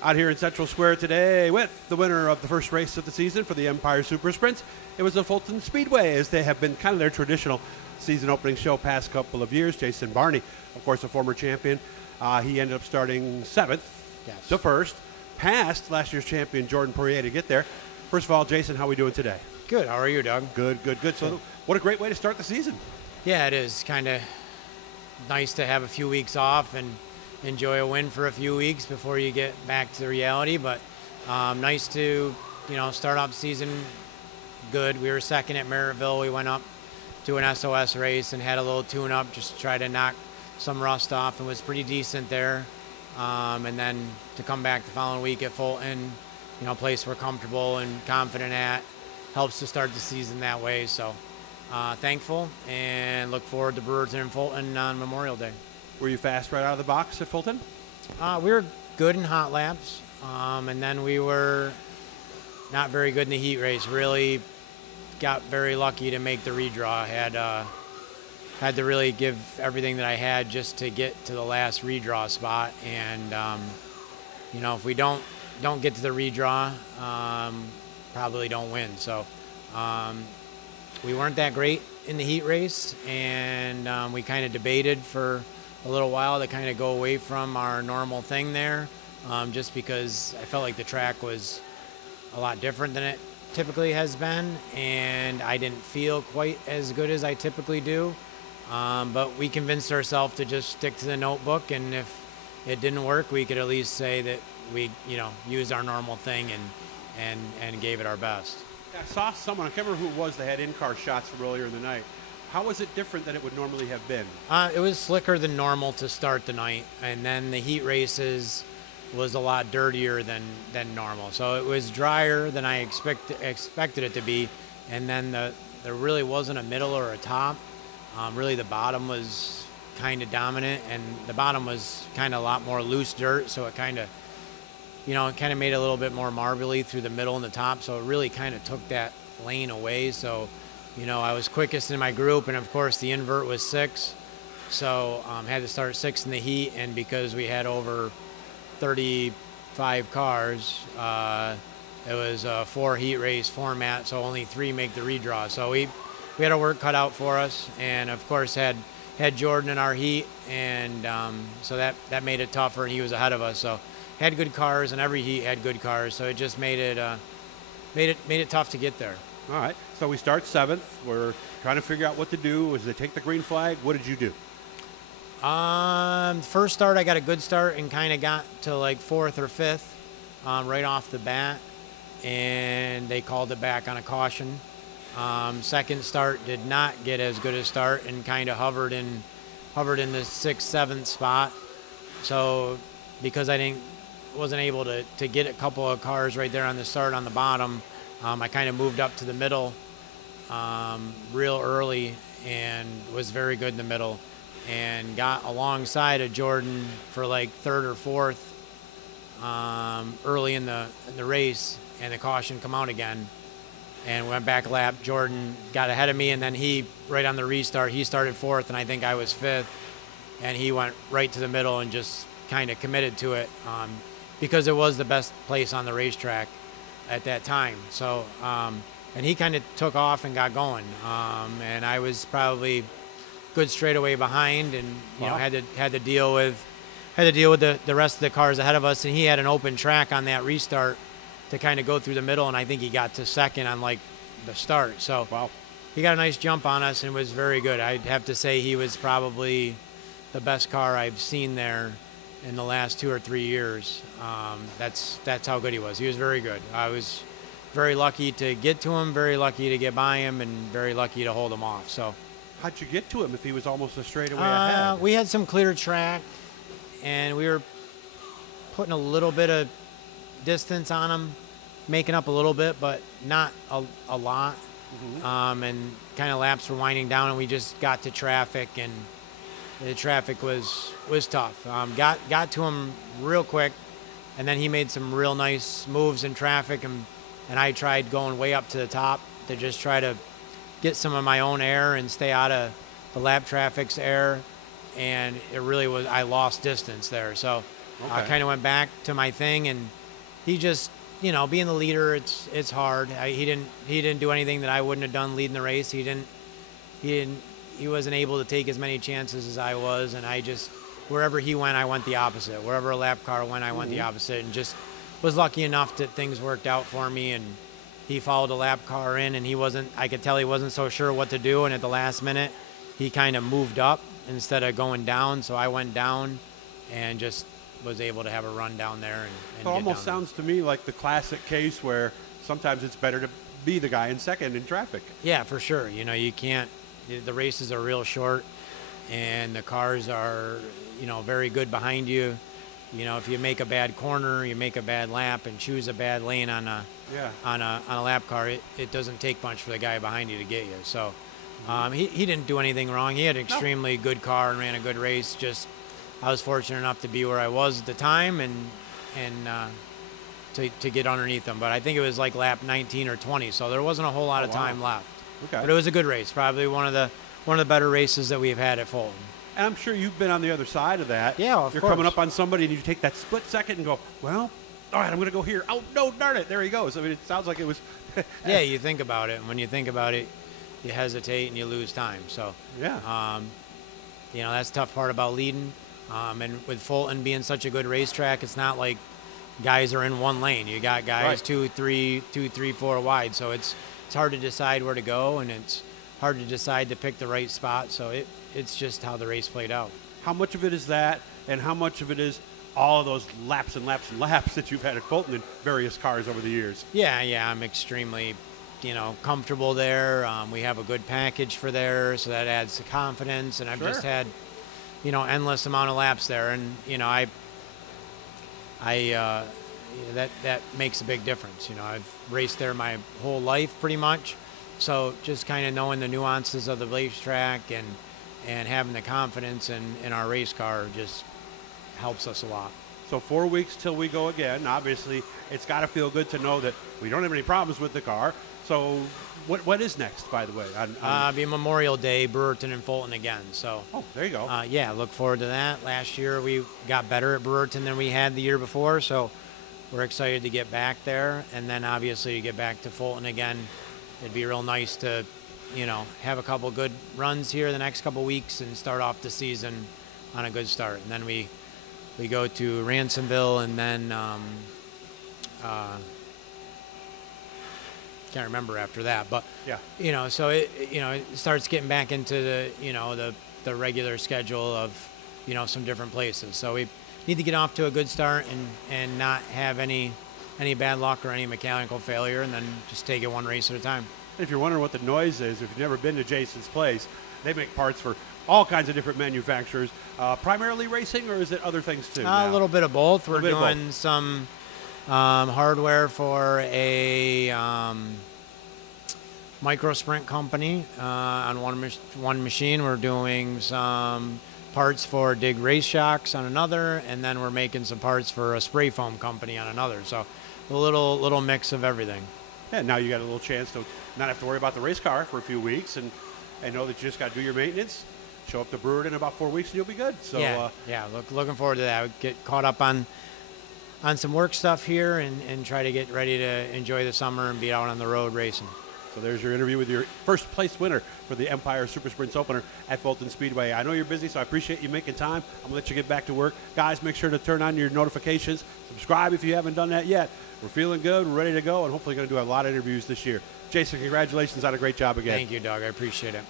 Out here in Central Square today with the winner of the first race of the season for the Empire Super Sprint. It was the Fulton Speedway, as they have been kind of their traditional season opening show past couple of years. Jason Barney, of course, a former champion. He ended up starting 7th to 1st, past last year's champion Jordan Poirier to get there. First of all, Jason, how are we doing today? Good. How are you, Doug? Good. So what a great way to start the season. Yeah, it is kind of nice to have a few weeks off and enjoy a win for a few weeks before you get back to the reality. But nice to, start off the season good. We were second at Merrittville. We went up to an SOS race and had a little tune-up just to try to knock some rust off, and was pretty decent there. And then to come back the following week at Fulton, a place we're comfortable and confident at, helps to start the season that way. So thankful and look forward to Brewerton and Fulton on Memorial Day. Were you fast right out of the box at Fulton? We were good in hot laps, and then we were not very good in the heat race. Really got very lucky to make the redraw. Had to really give everything that I had just to get to the last redraw spot. And if we don't get to the redraw, probably don't win. So we weren't that great in the heat race, and we kind of debated for a little while to kind of go away from our normal thing there, just because I felt like the track was a lot different than it typically has been, and I didn't feel quite as good as I typically do. But we convinced ourselves to just stick to the notebook, and if it didn't work, we could at least say that we, used our normal thing and gave it our best. I saw someone, I can't remember who it was, they had in-car shots from earlier in the night. How was it different than it would normally have been? It was slicker than normal to start the night, and then the heat races was a lot dirtier than normal. So it was drier than I expected it to be, and then there really wasn't a middle or a top. Really the bottom was kind of dominant, and the bottom was kind of a lot more loose dirt, so it kind of made it a little bit more marbly through the middle and the top, so it really kind of took that lane away. So I was quickest in my group, and of course the invert was 6, so had to start 6 in the heat, and because we had over 35 cars, it was a 4 heat race format, so only 3 make the redraw. So we had our work cut out for us, and of course had Jordan in our heat, and so that made it tougher, and he was ahead of us. So had good cars, and every heat had good cars, so it just made it tough to get there. All right, so we start 7th. We're trying to figure out what to do. As they take the green flag, what did you do? First start, I got a good start and kind of got to like 4th or 5th right off the bat, and they called it back on a caution. Second start did not get as good a start and kind of hovered in the 6th, 7th spot. So because I wasn't able to get a couple of cars right there on the start on the bottom, I kind of moved up to the middle real early and was very good in the middle, and got alongside of Jordan for like 3rd or 4th early in the race, and the caution come out again, and went back lap. Jordan got ahead of me, and then he, right on the restart, he started 4th, and I think I was 5th, and he went right to the middle and just kind of committed to it because it was the best place on the racetrack at that time. So and he kind of took off and got going, and I was probably good straightaway behind, and had to deal with the rest of the cars ahead of us, and he had an open track on that restart to kind of go through the middle, and I think he got to 2nd on like the start. So he got a nice jump on us and was very good. I'd have to say he was probably the best car I've seen there in the last 2 or 3 years. That's how good he was. He was very good. I was very lucky to get to him, very lucky to get by him, and very lucky to hold him off. So how'd you get to him if he was almost a straightaway ahead? We had some clear track, and we were putting a little bit of distance on him, making up a little bit, but not a lot. Mm-hmm. And kind of laps were winding down, and we just got to traffic, and the traffic was tough. Got to him real quick, and then he made some real nice moves in traffic, and I tried going way up to the top to just try to get some of my own air and stay out of the lap traffic's air, and it really was, I lost distance there. So Okay. Kind of went back to my thing, and he just, being the leader, it's hard. He didn't do anything that I wouldn't have done leading the race. He wasn't able to take as many chances as I was, and I just, wherever he went, I went the opposite. Wherever a lap car went, I went the opposite, and just was lucky enough that things worked out for me. And he followed a lap car in, and I could tell he wasn't so sure what to do, and at the last minute, he kind of moved up instead of going down, so I went down and just was able to have a run down there. And It almost sounds to me like the classic case where sometimes it's better to be the guy in second in traffic. Yeah, for sure. You can't, the races are real short, and the cars are, very good behind you. If you make a bad corner, you make a bad lap and choose a bad lane on a lap car, it doesn't take much for the guy behind you to get you. So he didn't do anything wrong. He had an extremely good car and ran a good race. Just I was fortunate enough to be where I was at the time and to get underneath him. But I think it was like lap 19 or 20, so there wasn't a whole lot of time left. Okay. But it was a good race, probably one of the better races that we've had at Fulton. And I'm sure you've been on the other side of that. Yeah, of You're course. coming up on somebody and you take that split second and go, well, all right, I'm going to go here. Oh, no, darn it. There he goes. I mean, it sounds like it was. Yeah, you think about it. And when you think about it, you hesitate and you lose time. So, Yeah. That's the tough part about leading. And with Fulton being such a good racetrack, it's not like guys are in one lane. You got guys Right. 2, 3, 4 wide. So it's hard to decide where to go, and it's hard to decide to pick the right spot. So it's just how the race played out. How much of it is that, and how much of it is all of those laps and laps and laps that you've had at Fulton in various cars over the years? Yeah, I'm extremely, comfortable there. We have a good package for there, so that adds to confidence. And I've just had, endless amount of laps there, and that makes a big difference. I've raced there my whole life pretty much, so just kind of knowing the nuances of the racetrack and having the confidence in our race car just helps us a lot. So 4 weeks till we go again. Obviously, it's got to feel good to know that we don't have any problems with the car. So what is next, by the way? Be Memorial Day, Brewerton and Fulton again. So. Oh, there you go. Yeah, look forward to that. Last year we got better at Brewerton than we had the year before, so we're excited to get back there. And then obviously to get back to Fulton again. It'd be real nice to, have a couple good runs here the next couple weeks and start off the season on a good start. And then we go to Ransomville, and then can't remember after that, but yeah, so it starts getting back into the regular schedule of some different places. So we need to get off to a good start and not have any bad luck or any mechanical failure, and then just take it one race at a time. If you're wondering what the noise is, if you've never been to Jason's place, they make parts for all kinds of different manufacturers. Primarily racing, or is it other things too? A little bit of both. We're bit of doing both. some hardware for a micro sprint company on one machine. We're doing some parts for Dig Race Shocks on another, and then we're making some parts for a spray foam company on another. So a little mix of everything. Yeah, now you got a little chance to not have to worry about the race car for a few weeks and know that you just got to do your maintenance, show up to Brewerton in about 4 weeks, and you'll be good. So looking forward to that. We get caught up on some work stuff here and try to get ready to enjoy the summer and be out on the road racing. So there's your interview with your first place winner for the Empire Super Sprints opener at Fulton Speedway. I know you're busy, so I appreciate you making time. I'm going to let you get back to work. Guys, make sure to turn on your notifications. Subscribe if you haven't done that yet. We're feeling good. We're ready to go, and hopefully going to do a lot of interviews this year. Jason, congratulations on a great job again. Thank you, Doug. I appreciate it.